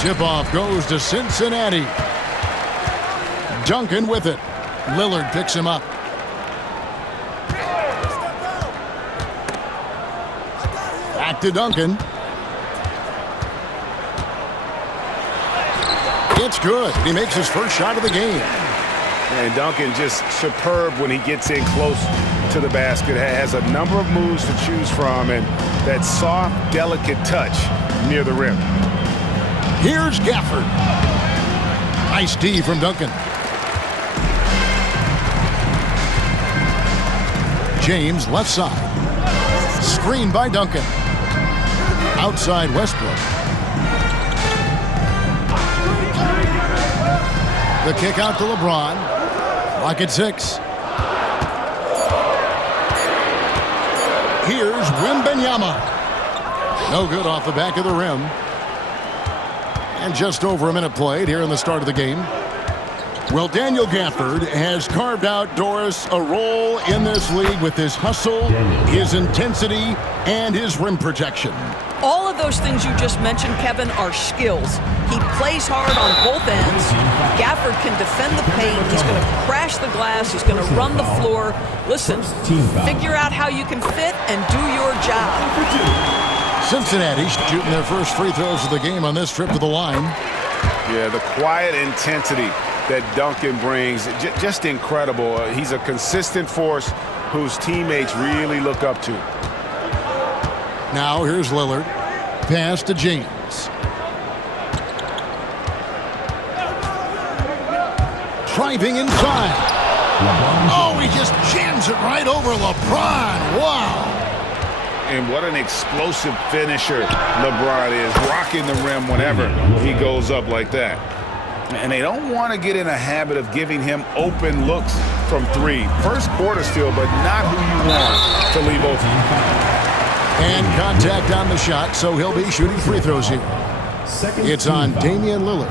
Tip-off goes to Cincinnati. Duncan with it. Lillard picks him up. Back to Duncan. It's good. He makes his first shot of the game. And Duncan just superb when he gets in close to the basket. Has a number of moves to choose from, and that soft, delicate touch near the rim. Here's Gafford. Nice D from Duncan. James left side. Screen by Duncan. Outside Westbrook. The kick out to LeBron. Rocket 6. Here's Wembanyama. No good off the back of the rim. And just over a minute played here in the start of the game. Well, Daniel Gafford has carved out, Doris, a role in this league with his hustle, his intensity, and his rim protection. All of those things you just mentioned, Kevin, are skills. He plays hard on both ends. Gafford can defend the paint. He's going to crash the glass. He's going to run the floor. Listen, figure out how you can fit and do your job. Cincinnati shooting their first free throws of the game on this trip to the line. Yeah, the quiet intensity that Duncan brings, just incredible. He's a consistent force whose teammates really look up to. Now here's Lillard. Pass to James. Driving inside. Oh, he just jams it right over LeBron. Wow. And what an explosive finisher LeBron is, rocking the rim whenever he goes up like that. And they don't want to get in a habit of giving him open looks from three. First quarter still, but not who you want to leave open. And contact on the shot, so he'll be shooting free throws here. It's on Damian Lillard.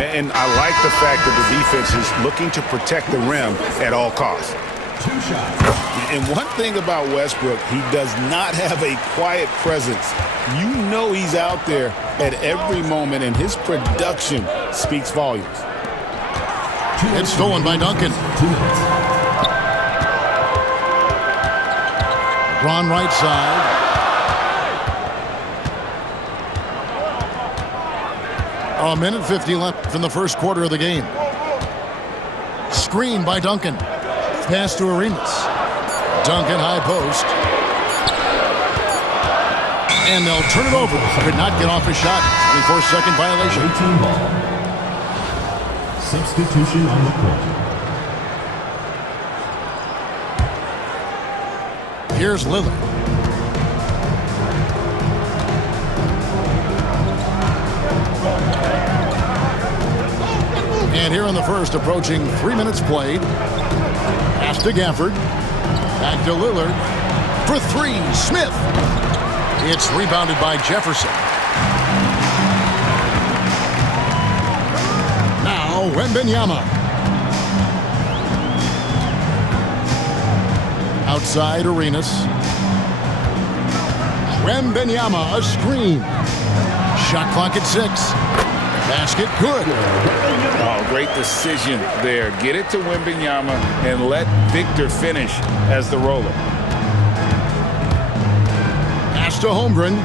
And I like the fact that the defense is looking to protect the rim at all costs. And one thing about Westbrook, he does not have a quiet presence. You know he's out there at every moment, and his production speaks volumes. It's stolen by Duncan. LeBron right side. A minute 50 left in the first quarter of the game. Screen by Duncan. Pass to Arenas. Duncan high post. And they'll turn it over. Could not get off a shot. 24-second violation. 18 ball. Substitution on the court. Here's Lillard. And here in the first, approaching 3 minutes played. Pass to Gafford. Back to Lillard. For three, Smith. It's rebounded by Jefferson. Now Wembanyama. Outside Arenas. Wembanyama, a screen. Shot clock at 6. Basket good. Oh, great decision there. Get it to Wembanyama and let Victor finish as the roller. Pass to Holmgren.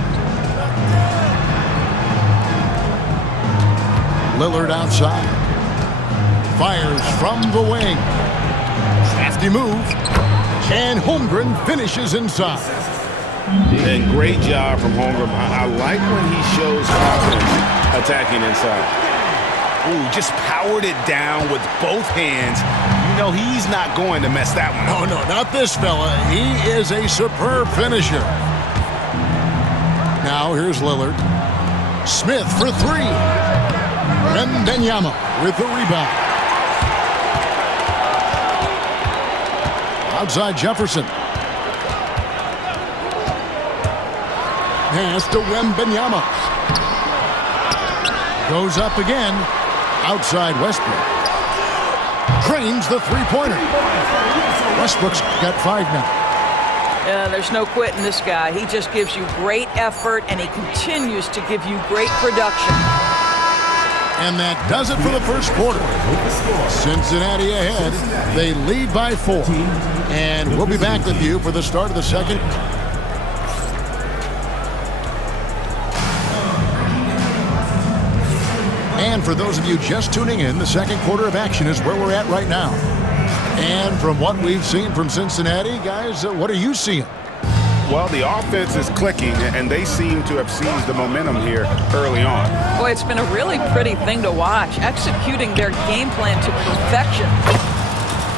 Lillard outside. Fires from the wing. Crafty move. And Holmgren finishes inside. And great job from Holmgren. I like when he shows confidence attacking inside. Ooh, just powered it down with both hands. You know he's not going to mess that one up. Oh, no, not this fella. He is a superb finisher. Now here's Lillard. Smith for three. Wembanyama with the rebound. Outside Jefferson. Pass to Wembanyama. Goes up again. Outside Westbrook. Drains the three-pointer. Westbrook's got 5 now. There's no quitting this guy. He just gives you great effort, and he continues to give you great production. And that does it for the first quarter. Cincinnati ahead. They lead by 4. And we'll be back with you for the start of the second. And for those of you just tuning in, the second quarter of action is where we're at right now. And from what we've seen from Cincinnati, guys, what are you seeing? Well, the offense is clicking, and they seem to have seized the momentum here early on. Boy, it's been a really pretty thing to watch, executing their game plan to perfection.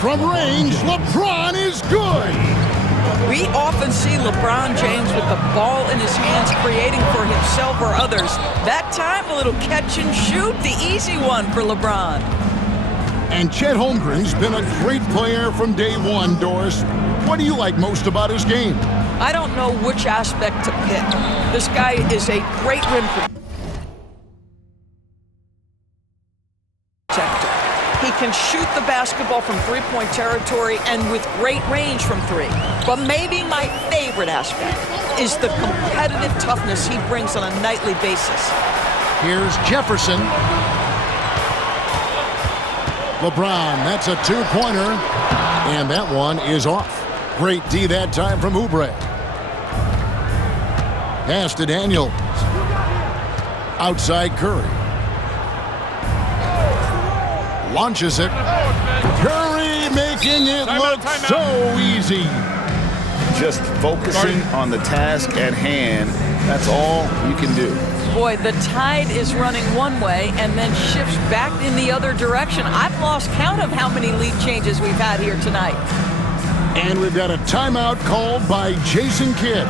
From range, LeBron is good. We often see LeBron James with the ball in his hands, creating for himself or others. That time, a little catch and shoot, the easy one for LeBron. And Chet Holmgren's been a great player from day one, Doris. What do you like most about his game? I don't know which aspect to pick. This guy is a great rim protector. He can shoot the basketball from three-point territory and with great range from 3. But maybe my favorite aspect is the competitive toughness he brings on a nightly basis. Here's Jefferson. LeBron, that's a 2-pointer. And that one is off. Great D that time from Oubre. Pass to Daniels. Outside Curry. Launches it. Curry making it look so easy. Just focusing on the task at hand. That's all you can do. Boy, the tide is running one way and then shifts back in the other direction. I've lost count of how many lead changes we've had here tonight. And we've got a timeout called by Jason Kidd.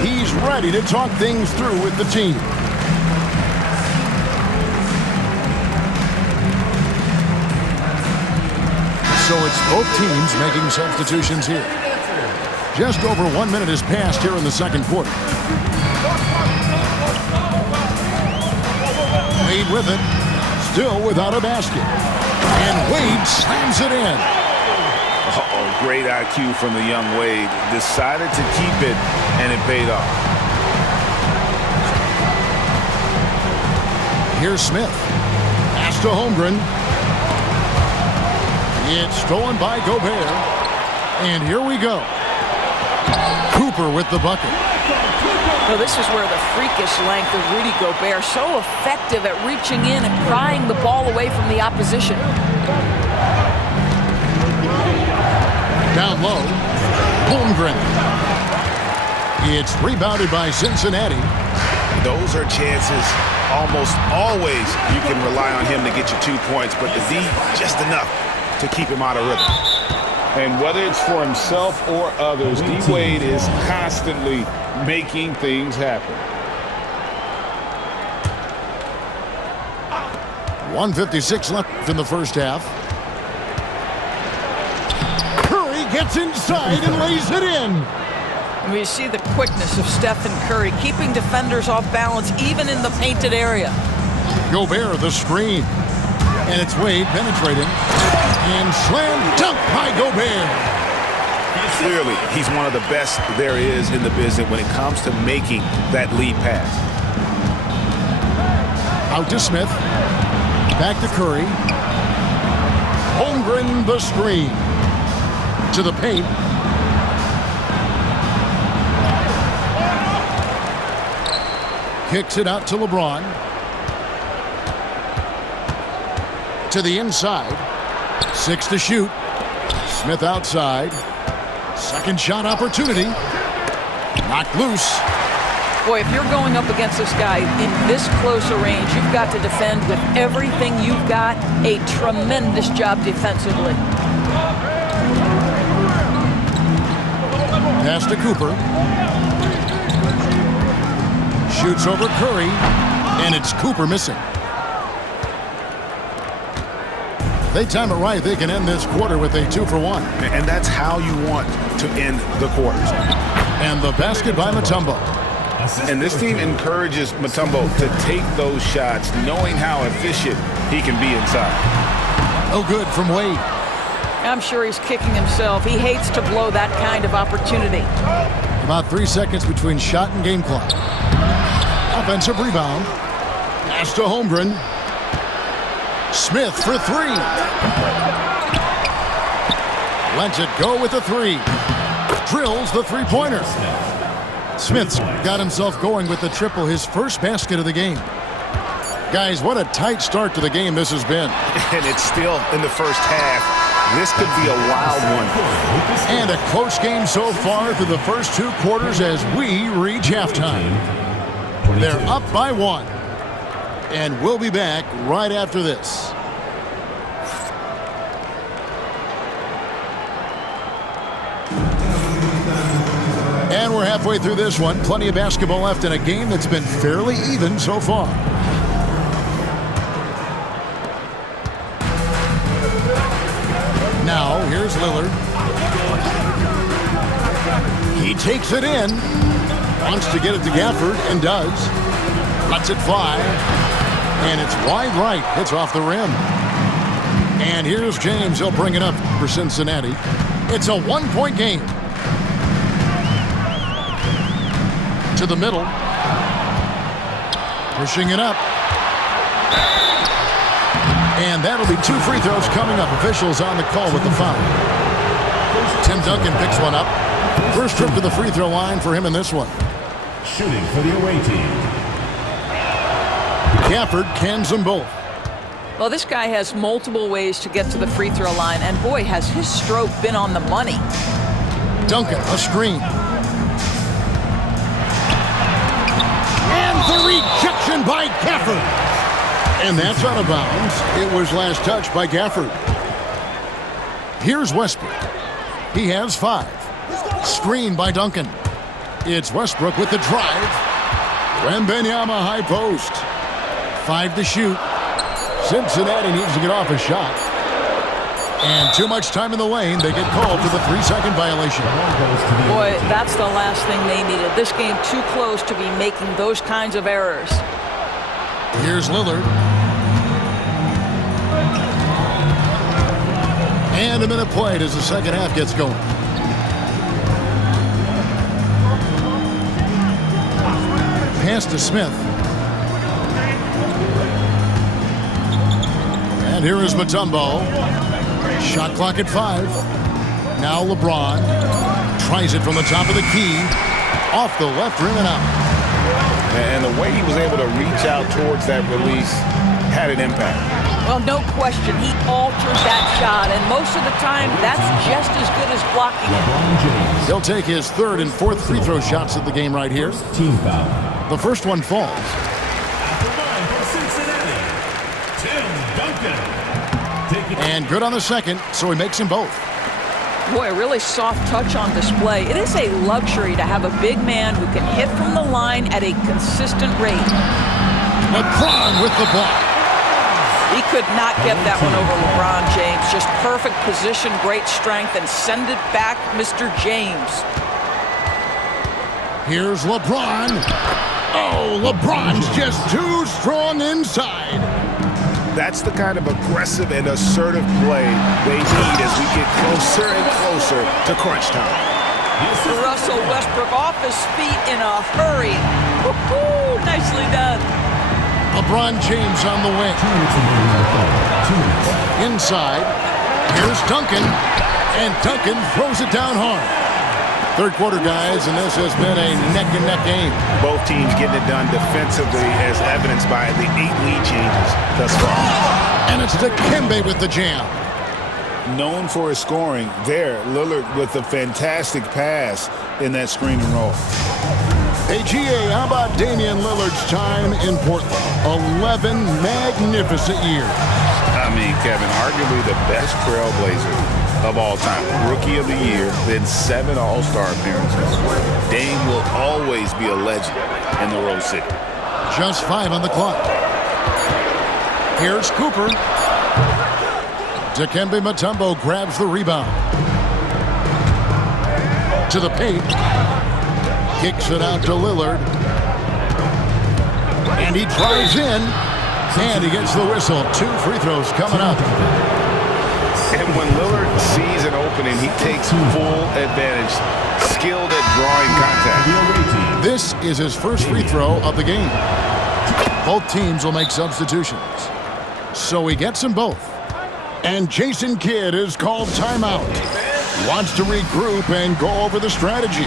He's ready to talk things through with the team. So it's both teams making substitutions here. Just over 1 minute has passed here in the second quarter. Wade with it, still without a basket. And Wade slams it in. Oh, great IQ from the young Wade. Decided to keep it, and it paid off. Here's Smith. Pass to Holmgren. It's stolen by Gobert. And here we go. Cooper with the bucket. Well, this is where the freakish length of Rudy Gobert, so effective at reaching in and prying the ball away from the opposition. Down low, Holmgren. It's rebounded by Cincinnati. Those are chances almost always you can rely on him to get you 2 points, but the D just enough to keep him out of rhythm. And whether it's for himself or others, D-Wade is constantly making things happen. 1:56 left in the first half. Curry gets inside and lays it in. We see the quickness of Stephen Curry, keeping defenders off balance even in the painted area. Gobert the screen. And it's Wade penetrating. And slam dunk by Gobert. Clearly, he's one of the best there is in the business when it comes to making that lead pass. Out to Smith. Back to Curry. Holmgren the screen. To the paint. Kicks it out to LeBron. To the inside. 6 to shoot. Smith outside. Second shot opportunity. Knocked loose. Boy, if you're going up against this guy in this close a range, you've got to defend with everything you've got. A tremendous job defensively. Pass to Cooper. Shoots over Curry. And it's Cooper missing. They time it right, they can end this quarter with a 2-for-1. And that's how you want to end the quarters. And the basket by Mutombo. And this team encourages Mutombo to take those shots, knowing how efficient he can be inside. No good from Wade. I'm sure he's kicking himself. He hates to blow that kind of opportunity. About 3 seconds between shot and game clock. Offensive rebound. Pass to Holmgren. Smith for three. Lets it go with the three. Drills the three-pointer. Smith's got himself going with the triple, his first basket of the game. Guys, what a tight start to the game this has been. And it's still in the first half. This could be a wild one. And a close game so far through the first two quarters as we reach halftime. They're up by one. And we'll be back right after this. And we're halfway through this one. Plenty of basketball left in a game that's been fairly even so far. Now, here's Lillard. He takes it in. Wants to get it to Gafford, and does. Lets it fly. And it's wide right. Hits off the rim. And here's James. He'll bring it up for Cincinnati. It's a one-point game. To the middle. Pushing it up. And that'll be two free throws coming up. Officials on the call with the foul. Tim Duncan picks one up. First trip to the free throw line for him in this one. Shooting for the away team. Gafford cans them both. Well, this guy has multiple ways to get to the free throw line, and boy, has his stroke been on the money. Duncan, a screen. And the rejection by Gafford. And that's out of bounds. It was last touched by Gafford. Here's Westbrook. He has 5. Screen by Duncan. It's Westbrook with the drive. Wembanyama high post. 5 to shoot. Cincinnati needs to get off a shot. And too much time in the lane. They get called for the 3-second violation. Boy, that's the last thing they needed. This game too close to be making those kinds of errors. Here's Lillard. And a minute played as the second half gets going. Pass to Smith. And here is Mutombo. Shot clock at 5. Now LeBron tries it from the top of the key. Off the left rim and out. And the way he was able to reach out towards that release had an impact. Well, no question. He altered that shot, and most of the time, that's just as good as blocking it. He'll take his third and fourth free throw shots of the game right here. Team foul. The first one falls. At the line for Cincinnati, Tim Duncan. And good on the second, so he makes them both. Boy, really soft touch on display. It is a luxury to have a big man who can hit from the line at a consistent rate. LeBron with the block. He could not get that one over LeBron James. Just perfect position, great strength, and send it back, Mr. James. Here's LeBron. Oh, LeBron's just too strong inside. That's the kind of aggressive and assertive play they need as we get closer and closer to crunch time. Russell Westbrook off his feet in a hurry. Woo-hoo, nicely done. LeBron James on the wing. Inside. Here's Duncan. And Duncan throws it down hard. Third quarter, guys, and this has been a neck-and-neck game. Both teams getting it done defensively as evidenced by the 8 lead changes thus far. And it's Dikembe with the jam. Known for his scoring, there, Lillard with a fantastic pass in that screen and roll. Hey, GA, how about Damian Lillard's time in Portland? 11 magnificent years. I mean, Kevin, arguably the best trailblazer of all time. Rookie of the year, then 7 All-Star appearances. Dame will always be a legend in the Rose City. Just 5 on the clock. Here's Cooper. Dikembe Mutombo grabs the rebound. To the paint. Kicks it out to Lillard. And he drives in. And he gets the whistle. 2 free throws coming up. And when Lillard sees an opening, he takes full advantage. Skilled at drawing contact. This is his first free throw of the game. Both teams will make substitutions. So he gets them both. And Jason Kidd is called timeout. He wants to regroup and go over the strategy.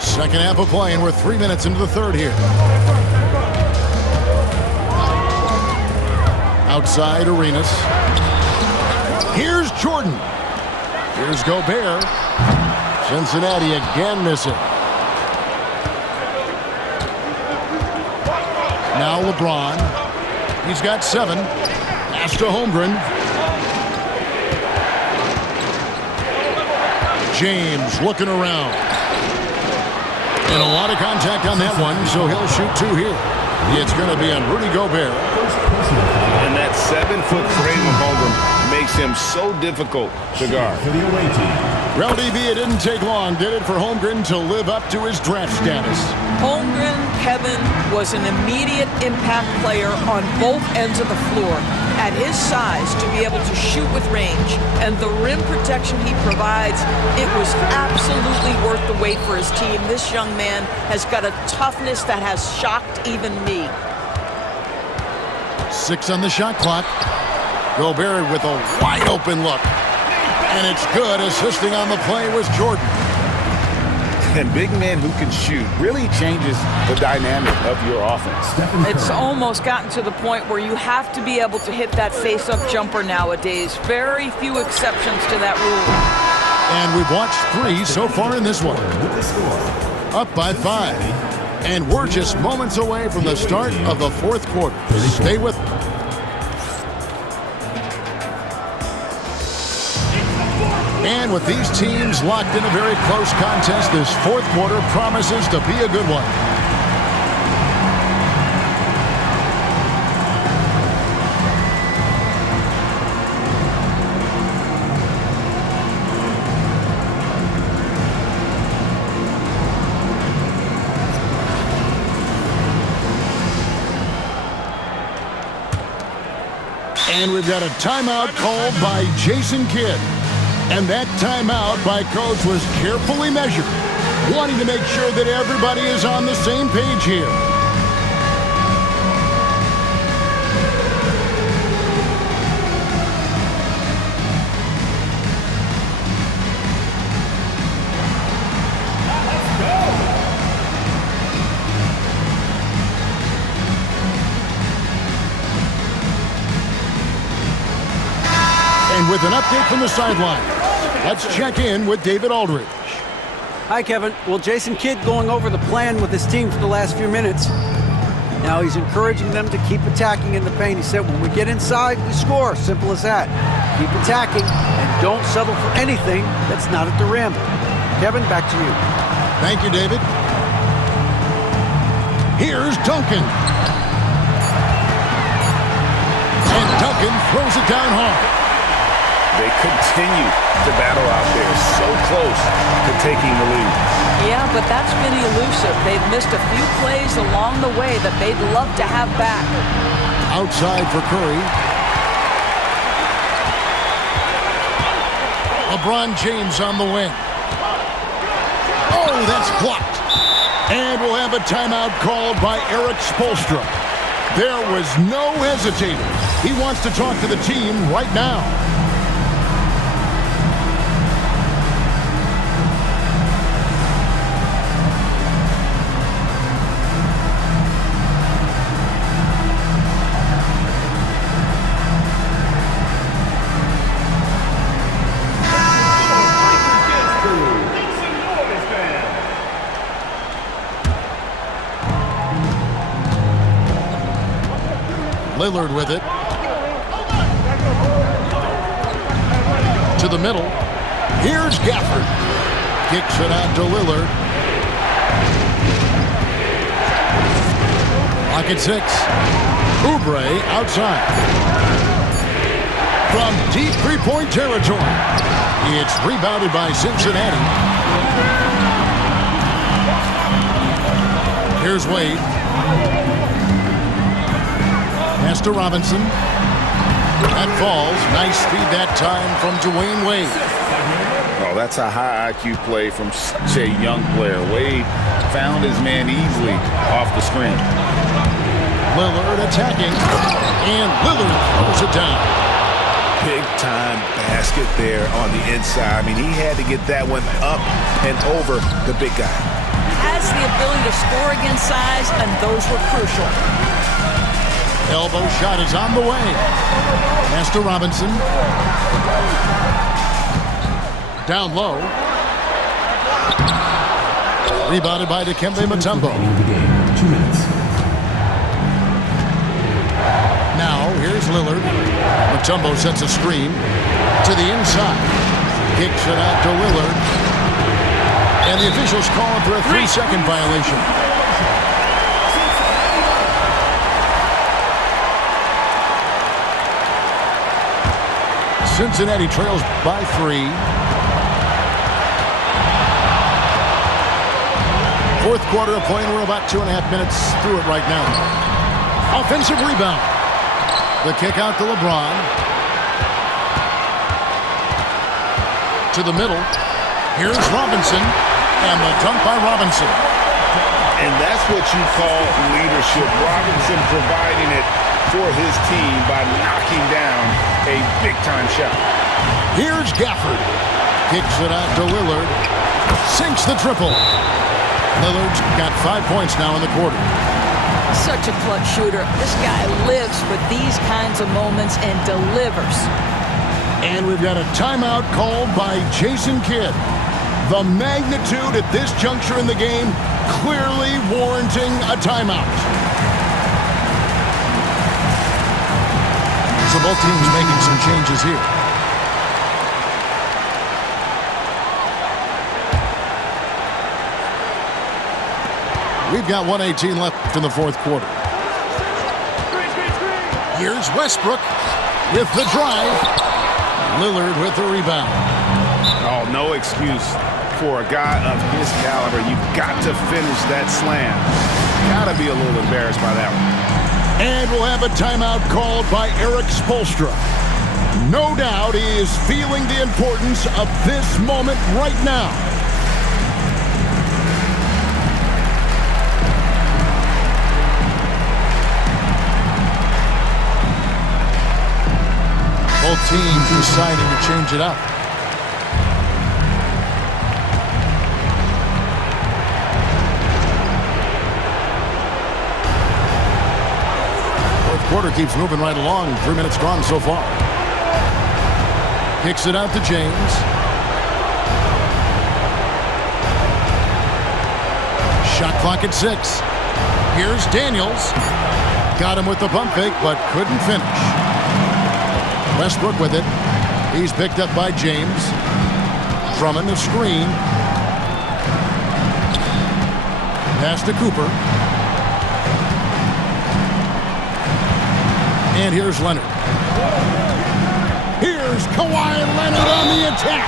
Second half of play, and we're 3 minutes into the third here. Outside Arenas. Here's Jordan. Here's Gobert. Cincinnati again missing. Now LeBron. He's got 7. Pass to Holmgren. James looking around. And a lot of contact on that one, so he'll shoot 2 here. It's going to be on Rudy Gobert. And that 7-foot frame of Holmgren makes him so difficult to guard. Well, DB, it didn't take long, did it, for Holmgren to live up to his draft status? Holmgren, Kevin, was an immediate impact player on both ends of the floor. At his size, to be able to shoot with range and the rim protection he provides, it was absolutely worth the wait for his team. This young man has got a toughness that has shocked even me. 6 on the shot clock. Gobert with a wide open look. And it's good. Assisting on the play was Jordan. And big men who can shoot really changes the dynamic of your offense. It's almost gotten to the point where you have to be able to hit that face-up jumper nowadays. Very few exceptions to that rule. And we've watched 3 so far in this one. Up by 5. And we're just moments away from the start of the fourth quarter. Stay with me. And with these teams locked in a very close contest, this fourth quarter promises to be a good one. And we've got a timeout called by Jason Kidd. And that timeout by Coach was carefully measured, wanting to make sure that everybody is on the same page here. And with an update from the sideline, let's check in with David Aldridge. Hi, Kevin. Well, Jason Kidd going over the plan with his team for the last few minutes. Now he's encouraging them to keep attacking in the paint. He said, when we get inside, we score. Simple as that. Keep attacking and don't settle for anything that's not at the rim. Kevin, back to you. Thank you, David. Here's Duncan. And Duncan throws it down hard. They continue to battle out there, so close to taking the lead. Yeah, but that's been elusive. They've missed a few plays along the way that they'd love to have back. Outside for Curry. LeBron James on the wing. Oh, that's blocked. And we'll have a timeout called by Eric Spoelstra. There was no hesitating. He wants to talk to the team right now. Lillard with it. To the middle. Here's Gafford. Kicks it out to Lillard. Clock at 6. Oubre outside. From deep three-point territory. It's rebounded by Cincinnati. Here's Wade. Pass to Robinson. That falls. Nice feed that time from Dwayne Wade. Oh, that's a high IQ play from such a young player. Wade found his man easily off the screen. Lillard attacking. And Lillard throws it down. Big-time basket there on the inside. I mean, he had to get that one up and over the big guy. Has the ability to score against size, and those were crucial. Elbow shot is on the way. Pass to Robinson. Down low. Rebounded by Dikembe Mutombo. Now, here's Lillard. Mutombo sets a screen to the inside. Kicks it out to Lillard. And the officials calling for a 3-second violation. Cincinnati trails by 3. Fourth quarter of play, and we're about 2.5 minutes through it right now. Offensive rebound. The kick out to LeBron. To the middle. Here's Robinson. And the dunk by Robinson. And that's what you call leadership. Robinson providing it for his team by knocking down a big-time shot. Here's Gafford. Kicks it out to Lillard. Sinks the triple. Lillard's got 5 points now in the quarter. Such a clutch shooter. This guy lives for these kinds of moments and delivers. And we've got a timeout called by Jason Kidd. The magnitude at this juncture in the game clearly warranting a timeout. So both teams making some changes here. We've got 1:18 left in the fourth quarter. Here's Westbrook with the drive. Lillard with the rebound. Oh, no excuse for a guy of his caliber. You've got to finish that slam. Got to be a little embarrassed by that one. And we'll have a timeout called by Erik Spoelstra. No doubt he is feeling the importance of this moment right now. Both teams deciding to change it up. Fourth quarter keeps moving right along. 3 minutes gone so far. Kicks it out to James. Shot clock at 6. Here's Daniels. Got him with the pump fake, but couldn't finish. Westbrook with it. He's picked up by James. Drummond the screen. Pass to Cooper. And here's Leonard. Here's Kawhi Leonard on the attack.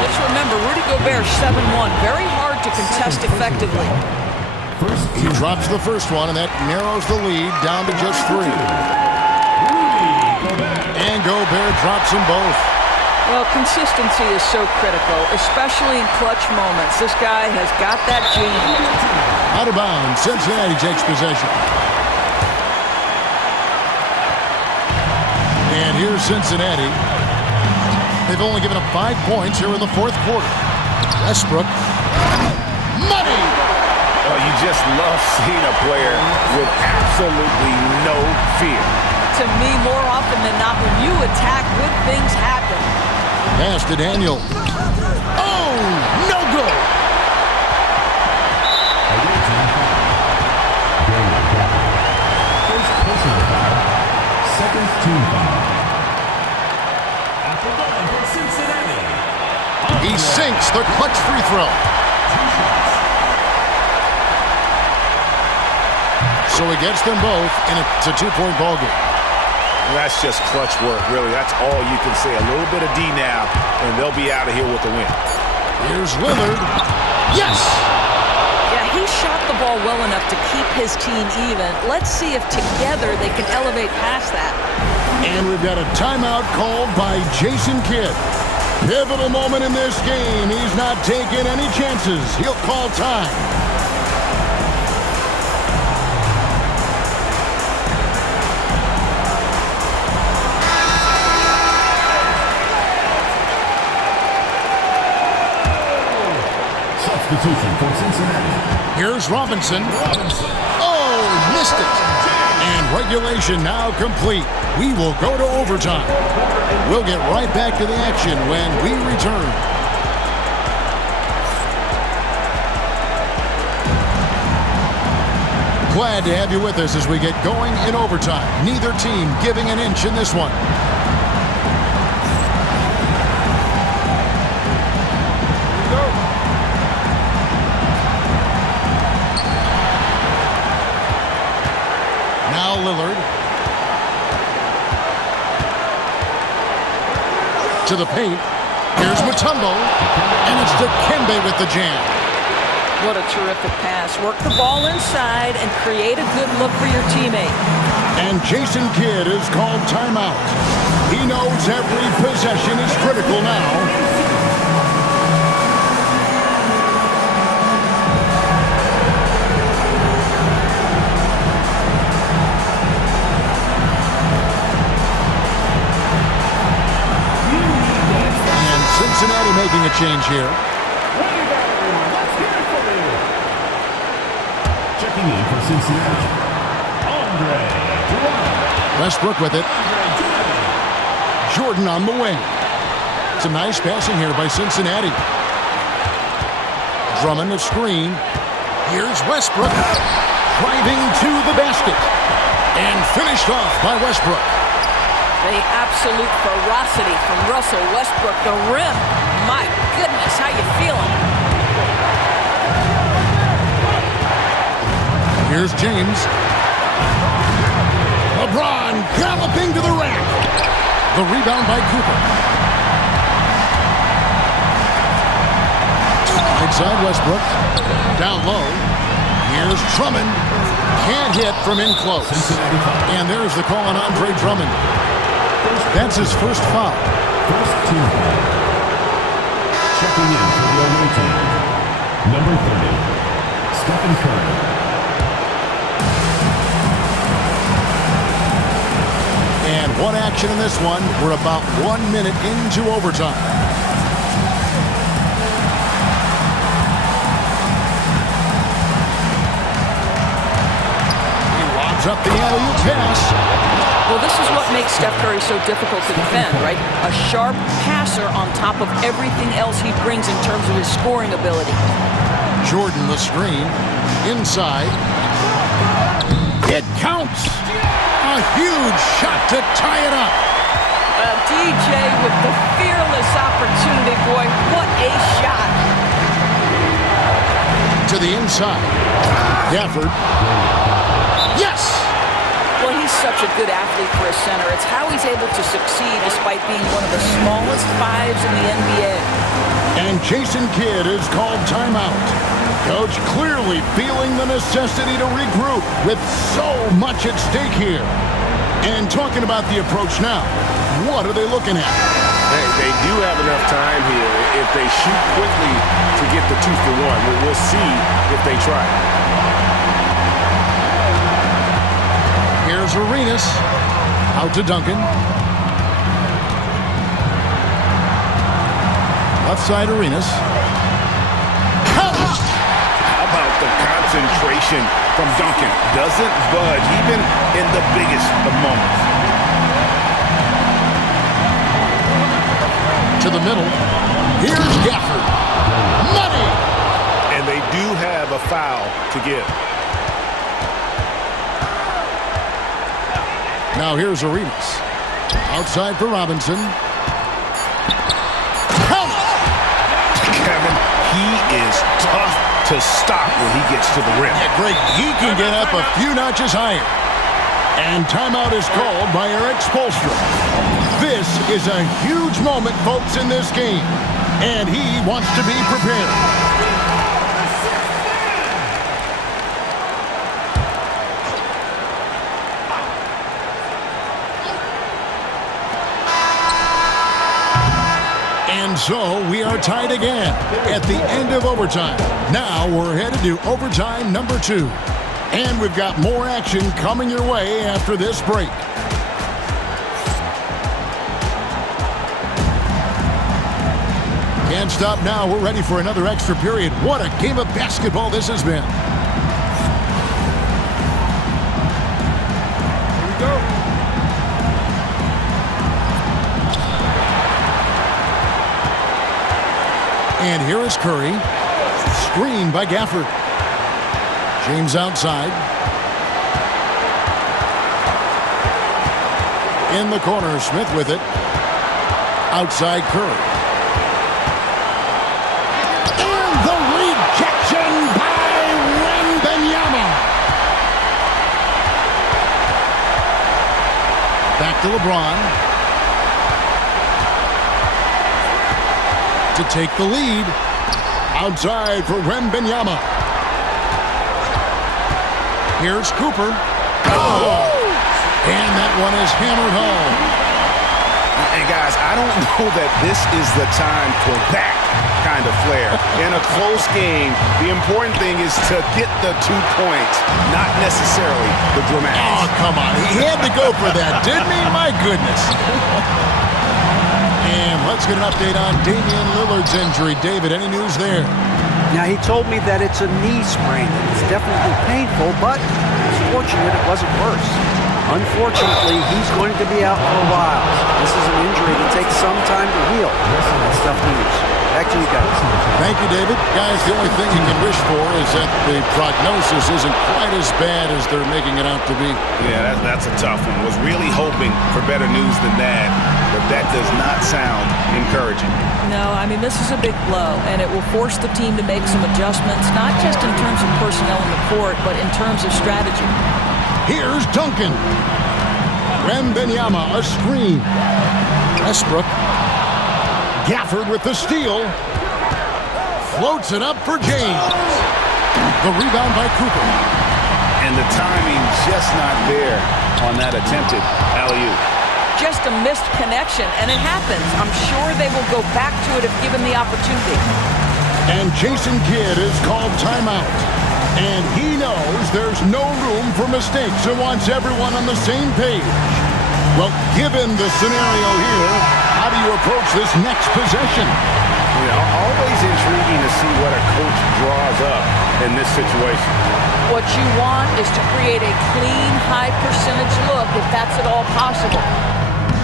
Just remember, Rudy Gobert 7-1. Very hard to contest effectively. He drops the first one, and that narrows the lead down to just 3. And Gobert drops them both. Well, consistency is so critical, especially in clutch moments. This guy has got that gene. Out of bounds, Cincinnati takes possession. And here's Cincinnati. They've only given up 5 points here in the fourth quarter. Westbrook. Money! Oh, you just love seeing a player with absolutely no fear. To me, more often than not, when you attack, good things happen. Pass to Daniel. Oh, no good. First personal foul. Second team foul. At the line for Cincinnati. He sinks the clutch free throw. So he gets them both, and it's a 2-point ball game. And that's just clutch work, really. That's all you can say. A little bit of D now, and they'll be out of here with the win. Here's Lillard. Yes! Yeah, he shot the ball well enough to keep his team even. Let's see if together they can elevate past that. And we've got a timeout called by Jason Kidd. Pivotal moment in this game. He's not taking any chances. He'll call time. Substitution for Cincinnati. Here's Robinson. Oh, missed it. And regulation now complete. We will go to overtime. We'll get right back to the action when we return. Glad to have you with us as we get going in overtime. Neither team giving an inch in this one. Now Lillard. To the paint. Here's Mutombo. And it's Dikembe with the jam. What a terrific pass. Work the ball inside and create a good look for your teammate. And Jason Kidd is called timeout. He knows every possession is critical now. Cincinnati making a change here. Checking in for Cincinnati, Andre Drummond. Westbrook with it. Jordan on the wing. Some nice passing here by Cincinnati. Drummond a screen. Here's Westbrook. Driving to the basket. And finished off by Westbrook. The absolute ferocity from Russell Westbrook. The rim. My goodness, how you feeling? Here's James. LeBron galloping to the rack. The rebound by Cooper. Inside Westbrook. Down low. Here's Drummond. Can't hit from in close. And there's the call on Andre Drummond. That's his first foul. First team foul. Checking in for the away team, number 30, Stephen Curry. And one action in this one. We're about 1 minute into overtime. He lobs up the alley-oop pass. Well, this is what makes Steph Curry so difficult to defend, right? A sharp passer on top of everything else he brings in terms of his scoring ability. Jordan the screen. Inside. It counts. A huge shot to tie it up. DJ with the fearless opportunity. Boy, what a shot. To the inside. Gafford. Yes! Well, he's such a good athlete for a center. It's how he's able to succeed despite being one of the smallest fives in the NBA. And Jason Kidd is called timeout. Coach clearly feeling the necessity to regroup with so much at stake here. And talking about the approach now, what are they looking at? They do have enough time here if they shoot quickly to get the 2-for-1. We'll see if they try. Here's Arenas. Out to Duncan. Left side Arenas. How about the concentration from Duncan? Doesn't budge, even in the biggest of moments. To the middle. Here's Gafford. Money! And they do have a foul to give. Now here's Arenas. Outside for Robinson. Kevin, he is tough to stop when he gets to the rim. Yeah, Greg, he can get up a few notches higher. And timeout is called by Erik Spoelstra. This is a huge moment, folks, in this game. And he wants to be prepared. And so we are tied again at the end of overtime. Now we're headed to overtime number 2. And we've got more action coming your way after this break. Can't stop now. We're ready for another extra period. What a game of basketball this has been. Here we go. And here is Curry. Screened by Gafford. James outside. In the corner, Smith with it. Outside Curry. And the rejection by Wembanyama. Back to LeBron. To take the lead. Outside for Wembanyama. Here's Cooper. Oh! And that one is hammered home. And guys, I don't know that this is the time for that kind of flair. In a close game, the important thing is to get the 2 points, not necessarily the dramatics. Oh, come on. He had to go for that, didn't he? My goodness. And let's get an update on Damian Lillard's injury. David, any news there? Now, he told me that it's a knee sprain. It's definitely painful, but it's fortunate it wasn't worse. Unfortunately, he's going to be out for a while. This is an injury that takes some time to heal. That's tough news. Back to you guys. Thank you, David. Guys, the only thing you can wish for is that the prognosis isn't quite as bad as they're making it out to be. Yeah, that's a tough one. Was really hoping for better news than that, but that does not sound encouraging. No, I mean, this is a big blow, and it will force the team to make some adjustments, not just in terms of personnel in the court, but in terms of strategy. Here's Duncan. Wembanyama, a screen. Westbrook. Gafford with the steal. Floats it up for James. The rebound by Cooper. And the timing just not there on that attempted alley-oop. Just a missed connection, and it happens. I'm sure they will go back to it if given the opportunity. And Jason Kidd is called timeout. And he knows there's no room for mistakes and wants everyone on the same page. Well, given the scenario here, how do you approach this next possession? You know, always intriguing to see what a coach draws up in this situation. What you want is to create a clean, high-percentage look if that's at all possible.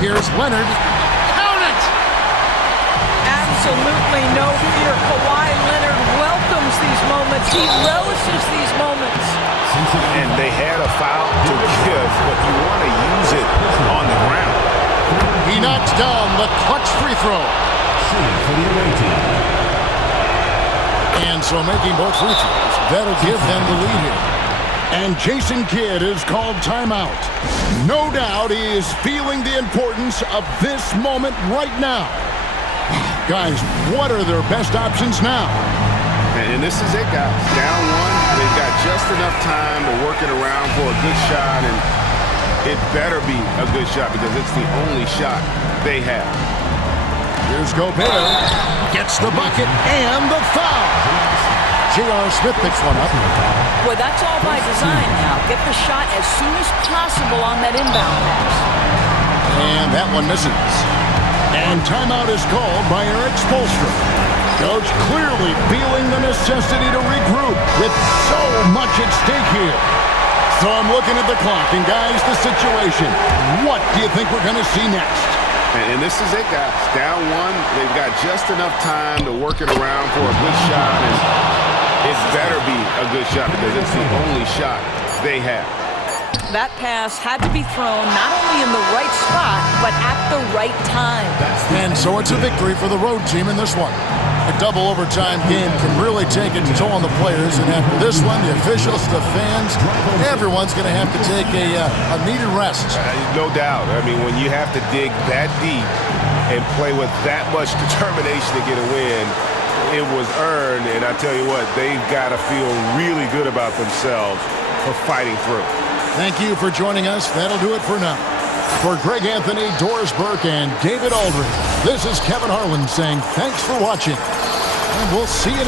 Here's Leonard. Count it! Absolutely no fear. Kawhi Leonard welcomes these moments. He relishes these moments. And they had a foul to give, but you want to use it on the ground. He knocks down the clutch free throw. And so making both free throws, that'll give them the lead here. And Jason Kidd is called timeout. No doubt he is feeling the importance of this moment right now. Guys, what are their best options now? And this is it, guys. Down one, they've got just enough time to work it around for a good shot, and it better be a good shot because it's the only shot they have. Here's Gobert. Gets the bucket and the foul. J.R. Smith picks one up. Boy, that's all by design now. Get the shot as soon as possible on that inbound pass. And that one misses. And timeout is called by Erik Spoelstra. Coach clearly feeling the necessity to regroup with so much at stake here. So I'm looking at the clock, and guys, the situation. What do you think we're going to see next? And this is it, guys. Down one, they've got just enough time to work it around for a good shot, and it better be a good shot because it's the only shot they have. That pass had to be thrown not only in the right spot, but at the right time. And so it's a victory for the road team in this one. A double overtime game can really take its toll on the players, and after this one, the officials, the fans, everyone's going to have to take a needed rest. No doubt. I mean, when you have to dig that deep and play with that much determination to get a win, it was earned, and I tell you what, they've got to feel really good about themselves for fighting through. Thank you for joining us. That'll do it for now. For Greg Anthony, Doris Burke, and David Aldridge, this is Kevin Harlan saying thanks for watching, and we'll see you next time.